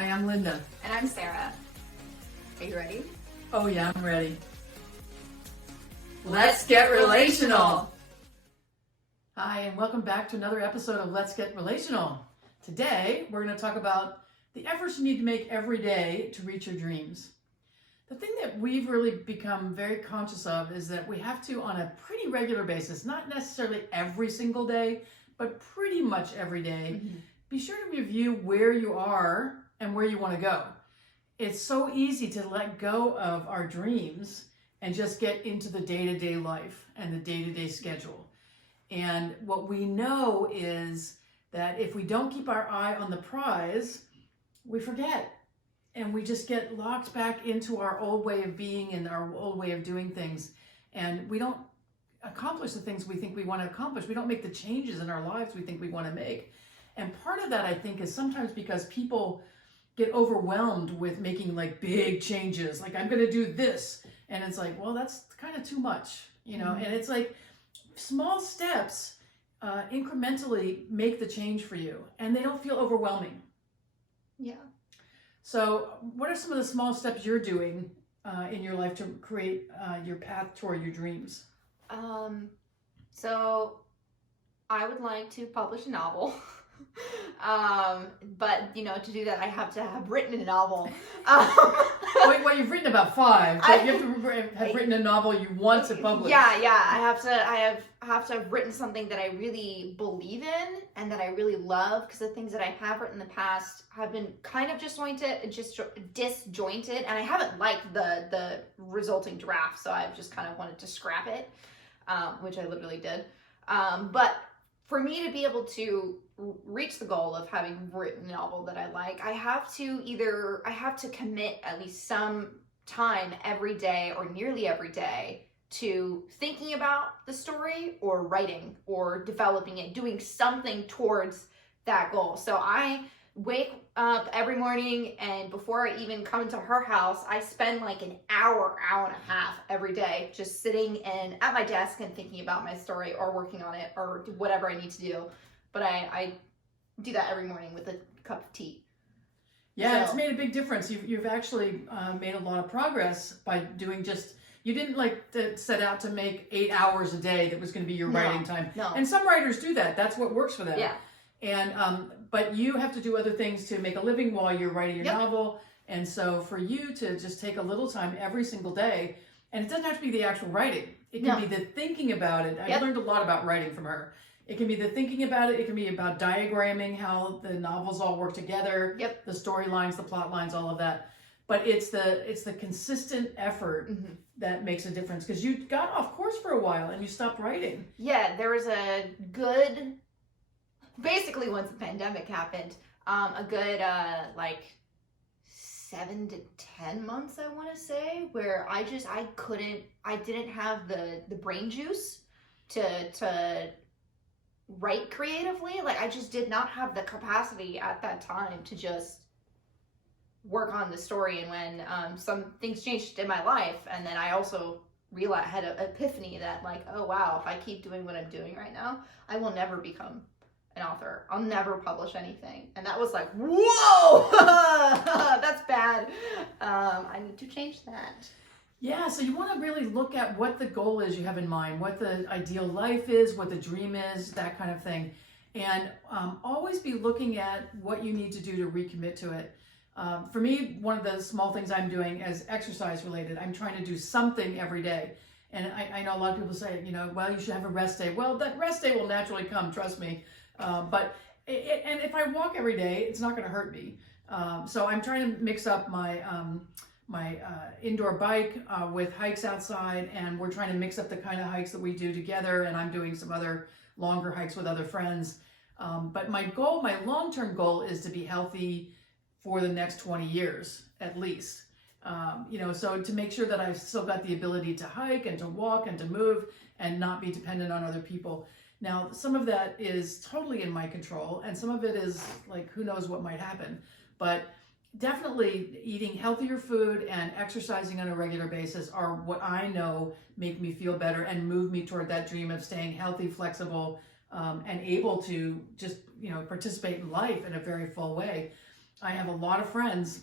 Hi, I'm Linda. And I'm Sarah. Are you ready? Oh yeah, I'm ready. Let's get relational. Hi, and welcome back to another episode of Let's Get Relational. Today, we're going to talk about the efforts you need to make every day to reach your dreams. The thing that we've really become very conscious of is that we have to, on a pretty regular basis, not necessarily every single day, but pretty much every day, be sure to review where you are and where you want to go. It's so easy to let go of our dreams and just get into the day-to-day life and the day-to-day schedule. And what we know is that if we don't keep our eye on the prize, we forget. And we just get locked back into our old way of being and our old way of doing things. And we don't accomplish the things we think we want to accomplish. We don't make the changes in our lives we think we want to make. And part of that, I think, is sometimes because people get overwhelmed with making like big changes. Like, I'm going to do this. And it's like, well, that's kind of too much, you know? And it's like small steps incrementally make the change for you. And they don't feel overwhelming. Yeah. So what are some of the small steps you're doing in your life to create your path toward your dreams? So I would like to publish a novel. But you know, to do that, I have to have written a novel. Well, you've written about 5, but you have to have written a novel you want to publish. Yeah. I have to have written something that I really believe in and that I really love, because the things that I have written in the past have been kind of disjointed, and I haven't liked the resulting draft, so I've just kind of wanted to scrap it, which I literally did. But for me to be able to reach the goal of having written a novel that I like, I have to commit at least some time every day or nearly every day to thinking about the story or writing or developing it, doing something towards that goal. So I wake up every morning, and before I even come into her house, I spend like an hour and a half every day just sitting at my desk and thinking about my story or working on it or whatever I need to do. But I do that every morning with a cup of tea. Yeah, It's made a big difference. You've actually made a lot of progress by doing you didn't set out to make 8 hours a day that was going to be your writing time. No. And some writers do that. That's what works for them. Yeah. And but you have to do other things to make a living while you're writing your novel. And so for you to just take a little time every single day, and it doesn't have to be the actual writing. It can be the thinking about it. I learned a lot about writing from her. It can be the thinking about it. It can be about diagramming how the novels all work together. Yep. The storylines, the plot lines, all of that. But it's the consistent effort that makes a difference, because you got off course for a while and you stopped writing. Yeah, there was a good, basically once the pandemic happened, a good 7 to 10 months, I want to say, where I didn't have the brain juice to write creatively. Like, I just did not have the capacity at that time to just work on the story. And when some things changed in my life, and then I also had an epiphany that, like, oh wow, if I keep doing what I'm doing right now, I will never become an author. I'll never publish anything. And that was like, whoa, that's bad. I need to change that. Yeah, so you want to really look at what the goal is you have in mind, what the ideal life is, what the dream is, that kind of thing. And always be looking at what you need to do to recommit to it. For me, one of the small things I'm doing is exercise related. I'm trying to do something every day. And I know a lot of people say, well, you should have a rest day. Well, that rest day will naturally come, trust me. And if I walk every day, it's not going to hurt me. So I'm trying to mix up my indoor bike with hikes outside, and we're trying to mix up the kind of hikes that we do together, and I'm doing some other longer hikes with other friends. But my long-term goal is to be healthy for the next 20 years at least. So to make sure that I've still got the ability to hike and to walk and to move and not be dependent on other people. Now, some of that is totally in my control, and some of it is like, who knows what might happen. But definitely eating healthier food and exercising on a regular basis are what I know make me feel better and move me toward that dream of staying healthy, flexible, and able to just, participate in life in a very full way. I have a lot of friends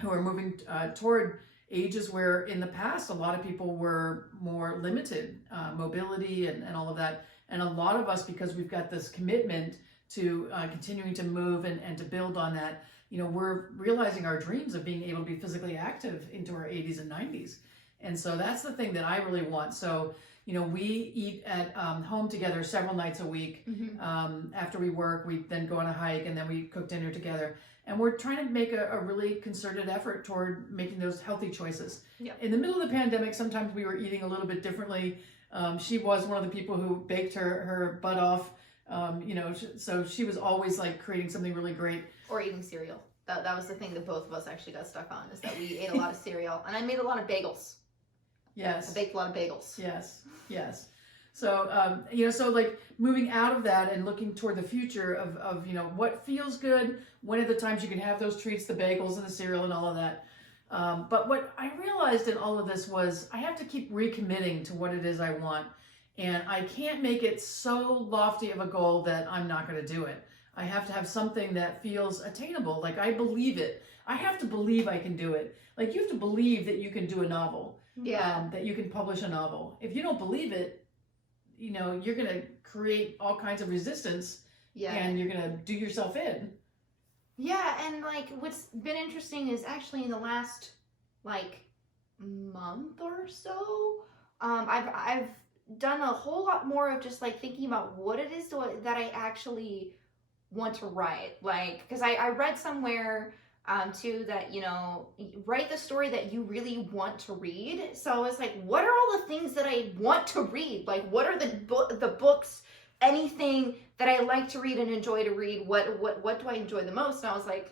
who are moving toward ages where in the past a lot of people were more limited, mobility and all of that. And a lot of us, because we've got this commitment to continuing to move and to build on that, we're realizing our dreams of being able to be physically active into our 80s and 90s. And so that's the thing that I really want. So, we eat at home together several nights a week. After we work, we then go on a hike, and then we cook dinner together. And we're trying to make a really concerted effort toward making those healthy choices. Yep. In the middle of the pandemic, sometimes we were eating a little bit differently. She was one of the people who baked her butt off. So she was always like creating something really great. Or eating cereal. That was the thing that both of us actually got stuck on, is that we ate a lot of cereal. And I made a lot of bagels. Yes. I baked a lot of bagels. Yes. So, so like moving out of that and looking toward the future of what feels good, when are the times you can have those treats, the bagels and the cereal and all of that. But what I realized in all of this was I have to keep recommitting to what it is I want. And I can't make it so lofty of a goal that I'm not going to do it. I have to have something that feels attainable. Like I believe it. I have to believe I can do it. Like you have to believe that you can do a novel. Yeah. That you can publish a novel. If you don't believe it, you're going to create all kinds of resistance. Yeah. And you're going to do yourself in. Yeah, and like what's been interesting is actually in the last like month or so, I've done a whole lot more of just like thinking about what it is that I actually want to write. Like, because I read somewhere too that write the story that you really want to read. So I was like, what are all the things that I want to read? Like, what are the books, anything that I like to read and enjoy to read? What do I enjoy the most? And I was like,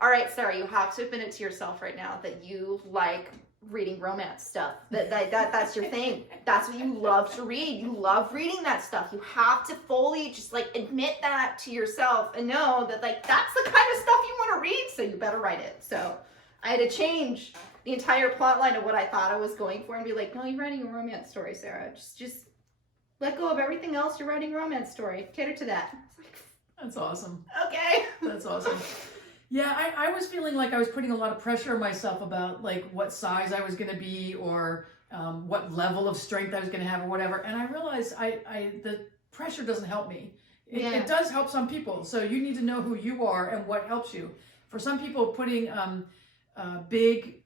all right, Sarah, you have to admit it to yourself right now that you like reading romance stuff. That's your thing. That's what you love to read. You love reading that stuff. You have to fully just like admit that to yourself and know that like that's the kind of stuff you want to read, so you better write it. So I had to change the entire plot line of what I thought I was going for and be like, no, you're writing a romance story, Sarah. Just let go of everything else. You're writing a romance story. Cater to that. That's awesome. Okay. That's awesome. Yeah, I was feeling like I was putting a lot of pressure on myself about like what size I was going to be or what level of strength I was going to have or whatever. And I realized the pressure doesn't help me. It does help some people. So you need to know who you are and what helps you. For some people, putting big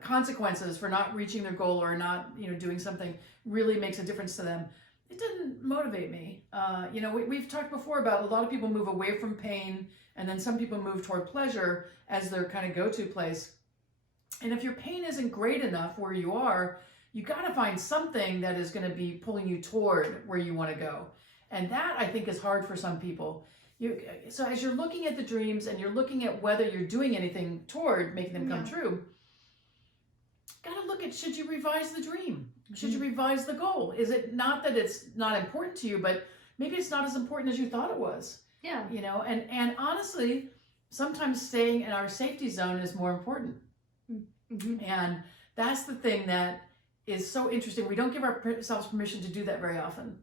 consequences for not reaching their goal or not doing something really makes a difference to them. It didn't motivate me. We've talked before about a lot of people move away from pain, and then some people move toward pleasure as their kind of go-to place. And if your pain isn't great enough where you are, you got to find something that is going to be pulling you toward where you want to go. And that, I think, is hard for some people. So as you're looking at the dreams and you're looking at whether you're doing anything toward making them come true, got to look at, should you revise the dream? Should you revise the goal? Is it not that it's not important to you, but maybe it's not as important as you thought it was? Yeah. And honestly, sometimes staying in our safety zone is more important. Mm-hmm. And that's the thing that is so interesting. We don't give ourselves permission to do that very often.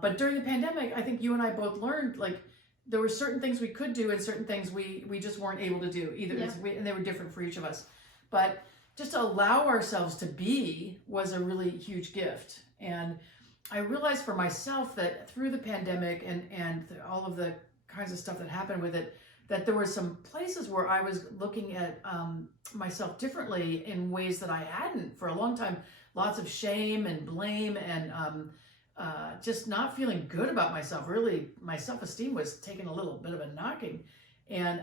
But during the pandemic, I think you and I both learned, like, there were certain things we could do and certain things we just weren't able to do either. Yeah. And they were different for each of us. But just to allow ourselves to be was a really huge gift. And I realized for myself that through the pandemic and all of the kinds of stuff that happened with it, that there were some places where I was looking at myself differently in ways that I hadn't for a long time. Lots of shame and blame and just not feeling good about myself. Really, my self-esteem was taking a little bit of a knocking. And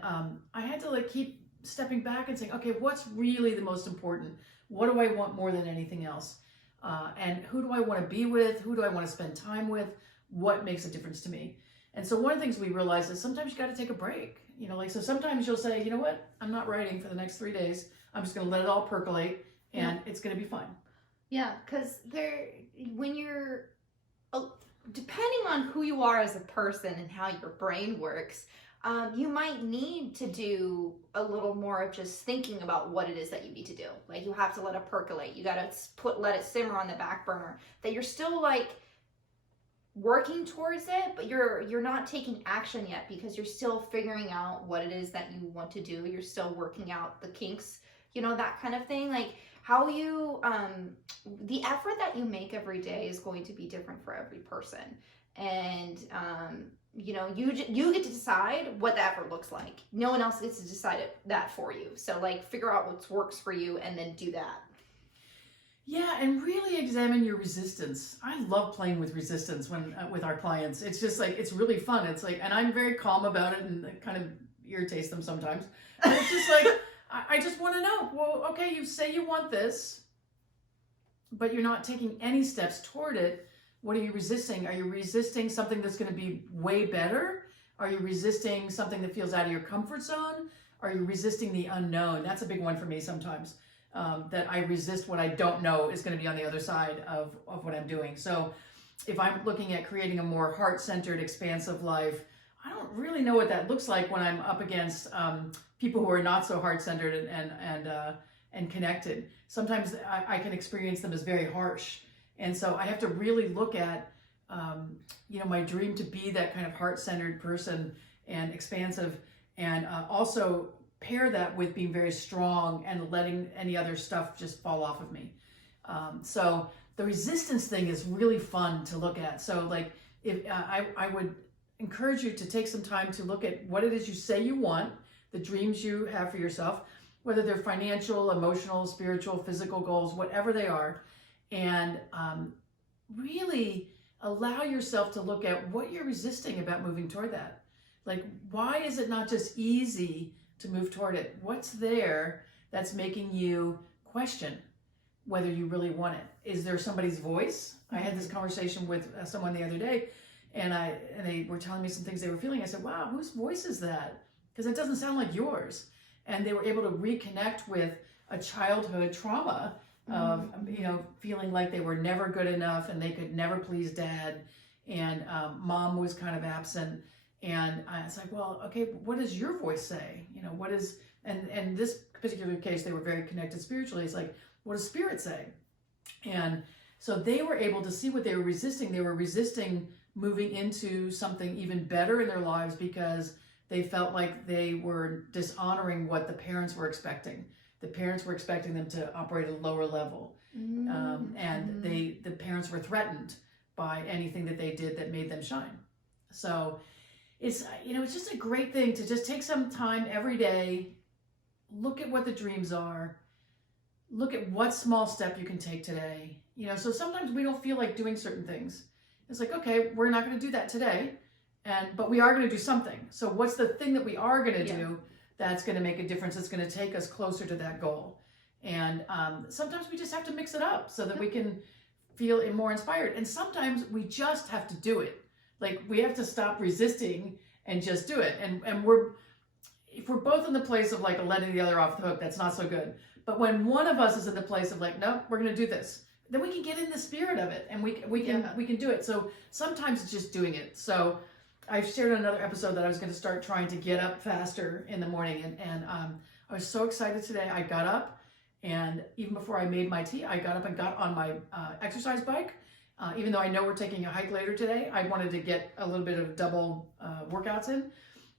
I had to keep stepping back and saying, okay, what's really the most important? What do I want more than anything else? And who do I want to be with? Who do I want to spend time with? What makes a difference to me? And so one of the things we realized is sometimes you got to take a break. So sometimes you'll say, you know what? I'm not writing for the next 3 days. I'm just going to let it all percolate and it's going to be fine. Yeah, because when you're, depending on who you are as a person and how your brain works, you might need to do a little more of just thinking about what it is that you need to do. Like, you have to let it percolate. You got to let it simmer on the back burner. That you're still working towards it, but you're not taking action yet because you're still figuring out what it is that you want to do. You're still working out the kinks, that kind of thing. Like how you the effort that you make every day is going to be different for every person. And you get to decide what the effort looks like. No one else gets to decide that for you. So like figure out what works for you and then do that. Yeah, and really examine your resistance. I love playing with resistance when with our clients. It's just like, it's really fun. It's like, and I'm very calm about it, and it kind of irritates them sometimes. But it's just like, I just want to know, well, okay, you say you want this, but you're not taking any steps toward it. What are you resisting? Are you resisting something that's going to be way better? Are you resisting something that feels out of your comfort zone? Are you resisting the unknown? That's a big one for me sometimes. That I resist what I don't know is going to be on the other side of what I'm doing. So if I'm looking at creating a more heart-centered, expansive life, I don't really know what that looks like when I'm up against people who are not so heart-centered and connected. Sometimes I can experience them as very harsh. And so I have to really look at, my dream to be that kind of heart-centered person and expansive, and also pair that with being very strong and letting any other stuff just fall off of me. So the resistance thing is really fun to look at. So like, if I would encourage you to take some time to look at what it is you say you want, the dreams you have for yourself, whether they're financial, emotional, spiritual, physical goals, whatever they are, and really allow yourself to look at what you're resisting about moving toward that. Like, why is it not just easy to move toward it? What's there that's making you question whether you really want it? Is there somebody's voice? I had this conversation with someone the other day, and they were telling me some things they were feeling. I said, wow, whose voice is that? Because it doesn't sound like yours. And they were able to reconnect with a childhood trauma of, feeling like they were never good enough and they could never please dad, and mom was kind of absent. And it's like, well, okay, what does your voice say? What is, and this particular case, they were very connected spiritually. It's like, what does spirit say? And so they were able to see what they were resisting. They were resisting moving into something even better in their lives because they felt like they were dishonoring what the parents were expecting. The parents were expecting them to operate at a lower level. And the parents were threatened by anything that they did that made them shine. So it's just a great thing to just take some time every day, look at what the dreams are, look at what small step you can take today. So sometimes we don't feel like doing certain things. It's like, okay, we're not going to do that today, but we are going to do something. So what's the thing that we are going to do that's going to make a difference? It's going to take us closer to that goal. And sometimes we just have to mix it up so that we can feel more inspired. And sometimes we just have to do it. Like, we have to stop resisting and just do it. And if we're both in the place of like letting the other off the hook, that's not so good. But when one of us is in the place of like, no, we're going to do this, then we can get in the spirit of it, and we can do it. So sometimes it's just doing it. So I've shared in another episode that I was going to start trying to get up faster in the morning, and I was so excited today. I got up, and even before I made my tea, I got up and got on my exercise bike. Even though I know we're taking a hike later today, I wanted to get a little bit of double workouts in.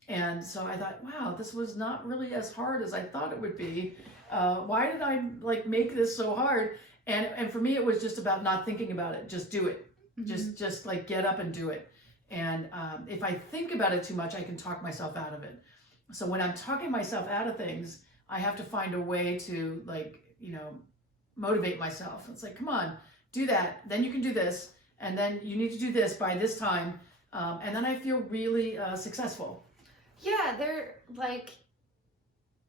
And so I thought, wow, this was not really as hard as I thought it would be. Why did I make this so hard? And for me, it was just about not thinking about it. Just do it. Just like get up and do it. And if I think about it too much, I can talk myself out of it. So when I'm talking myself out of things, I have to find a way to motivate myself. It's like, come on, do that. Then you can do this. And then you need to do this by this time. And then I feel really successful. Yeah, they're like,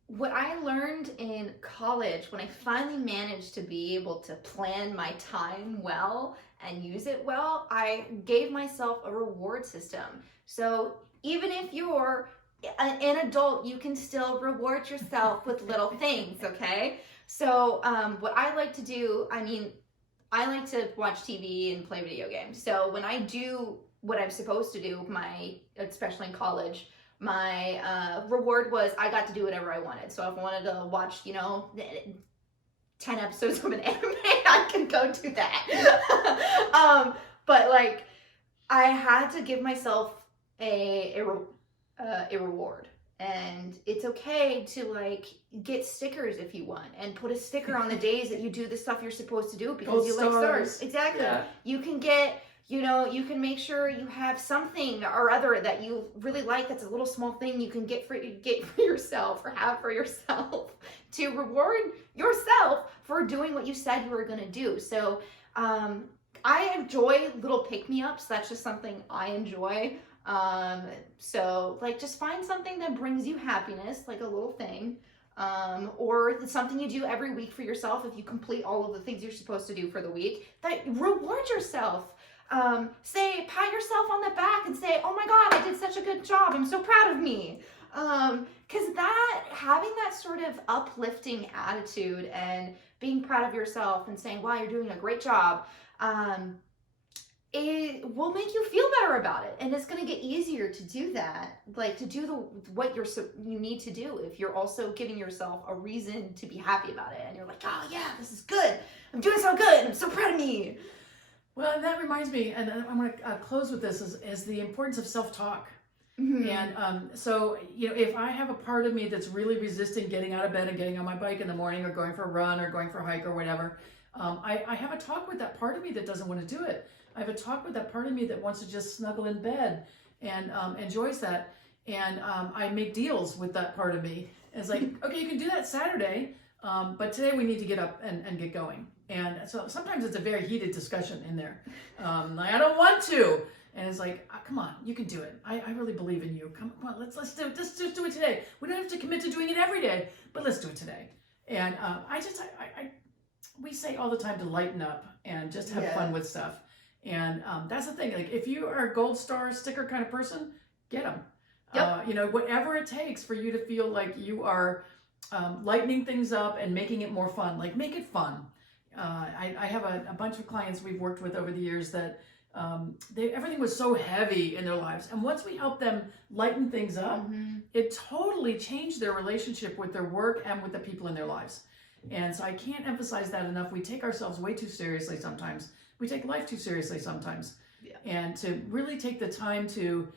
what I learned in college, when I finally managed to be able to plan my time well and use it well, I gave myself a reward system. So even if you're an adult, you can still reward yourself with little things, okay? So what I like to do, I like to watch TV and play video games. So when I do what I'm supposed to do, especially in college, my reward was I got to do whatever I wanted. So if I wanted to watch, 10 episodes of an anime, I can go do that. But like, I had to give myself a reward. And it's okay to like get stickers if you want, and put a sticker on the days that you do the stuff you're supposed to do because Gold you like stars. stars. Exactly. Yeah. You can get, you know, you can make sure you have something or other that you really like. That's a little small thing you can get for yourself or have for yourself to reward yourself for doing what you said you were gonna do. So I enjoy little pick-me-ups. That's just something I enjoy. So like just find something that brings you happiness, like a little thing, or it's something you do every week for yourself. If you complete all of the things you're supposed to do for the week, that reward yourself. Say, pat yourself on the back and say, oh my God, I did such a good job. I'm so proud of me. Cause that, having that sort of uplifting attitude and being proud of yourself and saying, wow, you're doing a great job. It will make you feel better about it, and it's going to get easier to do that, like to do what you need to do if you're also giving yourself a reason to be happy about it, and you're like, oh yeah, this is good, I'm doing so good, I'm so proud of me. Well, and that reminds me, and I'm going to close with this, is the importance of self-talk. Mm-hmm. And so, you know, if I have a part of me that's really resisting getting out of bed and getting on my bike in the morning or going for a run or going for a hike or whatever, I have a talk with that part of me that doesn't want to do it. I have a talk with that part of me that wants to just snuggle in bed and enjoys that. And I make deals with that part of me. And it's like, okay, you can do that Saturday, but today we need to get up and get going. And so sometimes it's a very heated discussion in there. Like, I don't want to. And it's like, come on, you can do it. I really believe in you. Come on, let's do it. Let's just do it today. We don't have to commit to doing it every day, but let's do it today. And we say all the time to lighten up and just have fun with stuff. And that's the thing. Like, if you are a gold star sticker kind of person, get them. Yep. You know, whatever it takes for you to feel like you are lightening things up and making it more fun. Like, make it fun. I have a bunch of clients we've worked with over the years that everything was so heavy in their lives. And once we helped them lighten things up, it totally changed their relationship with their work and with the people in their lives. And so I can't emphasize that enough. We take ourselves way too seriously sometimes. We take life too seriously sometimes. Yeah. And to really take the time to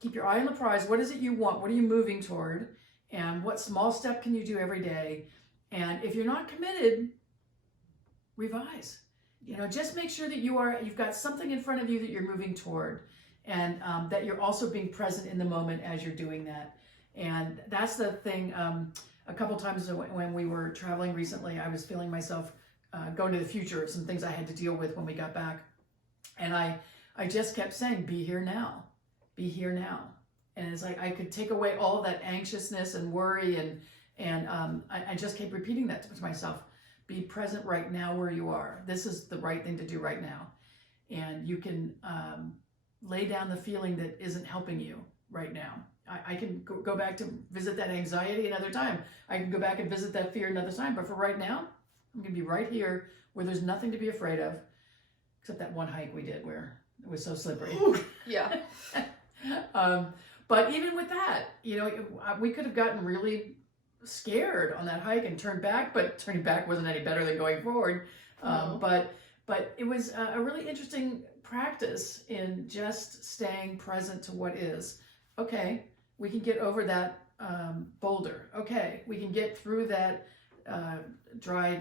keep your eye on the prize. What is it you want? What are you moving toward? And what small step can you do every day? And if you're not committed, revise. You know, just make sure that you've got something in front of you that you're moving toward, and that you're also being present in the moment as you're doing that. And that's the thing. A couple times when we were traveling recently, I was feeling myself going to the future of some things I had to deal with when we got back. And I just kept saying, be here now, be here now. And it's like I could take away all of that anxiousness and worry, and I just kept repeating that to myself. Be present right now where you are. This is the right thing to do right now. And you can lay down the feeling that isn't helping you right now. I can go back to visit that anxiety another time. I can go back and visit that fear another time. But for right now, I'm going to be right here where there's nothing to be afraid of, except that one hike we did where it was so slippery. Yeah. But even with that, you know, we could have gotten really scared on that hike and turned back, but turning back wasn't any better than going forward. No. But it was a really interesting practice in just staying present to what is. Okay, we can get over that boulder. Okay, we can get through that dry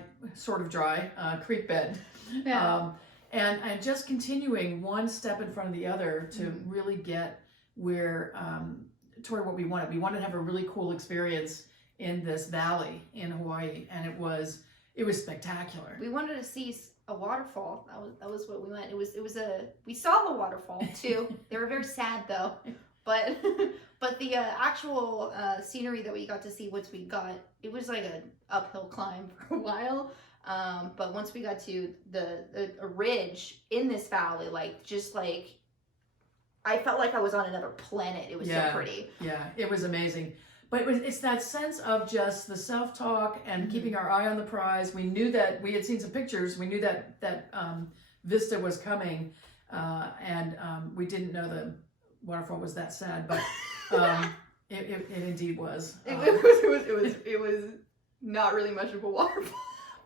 creek bed. Yeah. And just continuing one step in front of the other to really get where toward what we wanted. We wanted to have a really cool experience in this valley in Hawaii, and it was spectacular. We wanted to see a waterfall. That was what we went. We saw the waterfall too. They were very sad though, but the actual scenery that we got to see once we got, it was like an uphill climb for a while. But once we got to a ridge in this valley, I felt like I was on another planet. It was so pretty. Yeah, it was amazing. But it's that sense of just the self-talk and keeping our eye on the prize. We knew that we had seen some pictures. We knew that vista was coming, and we didn't know the waterfall was that sad, but it indeed was. It was not really much of a waterfall.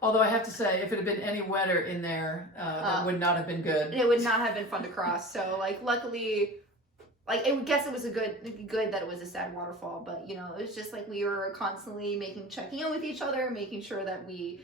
Although I have to say, if it had been any wetter in there, that would not have been good. It would not have been fun to cross. So like, luckily, like I guess it was a good that it was a sad waterfall. But you know, it was just like we were constantly checking in with each other, making sure that we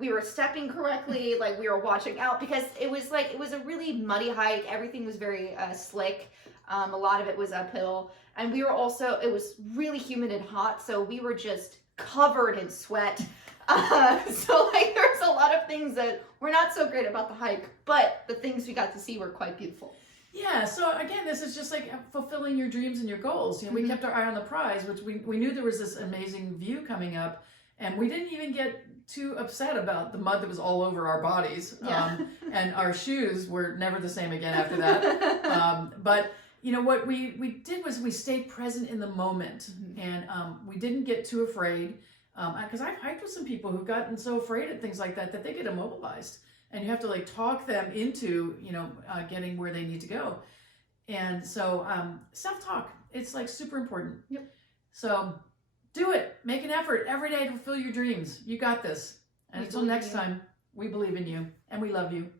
were stepping correctly, like we were watching out, because it was a really muddy hike. Everything was very slick. A lot of it was uphill, and we were also, it was really humid and hot, so we were just covered in sweat. So like there's a lot of things that were not so great about the hike, but the things we got to see were quite beautiful. Yeah, so again, this is just like fulfilling your dreams and your goals. You know, we kept our eye on the prize, which we knew there was this amazing view coming up, and we didn't even get too upset about the mud that was all over our bodies. Yeah. And our shoes were never the same again after that. But you know, what we did was we stayed present in the moment, and we didn't get too afraid. Because I've hiked with some people who've gotten so afraid of things like that they get immobilized, and you have to like talk them into, you know, getting where they need to go. And so self-talk, it's like super important. Yep. So do it. Make an effort every day to fulfill your dreams. You got this. And until next time, we believe in you and we love you.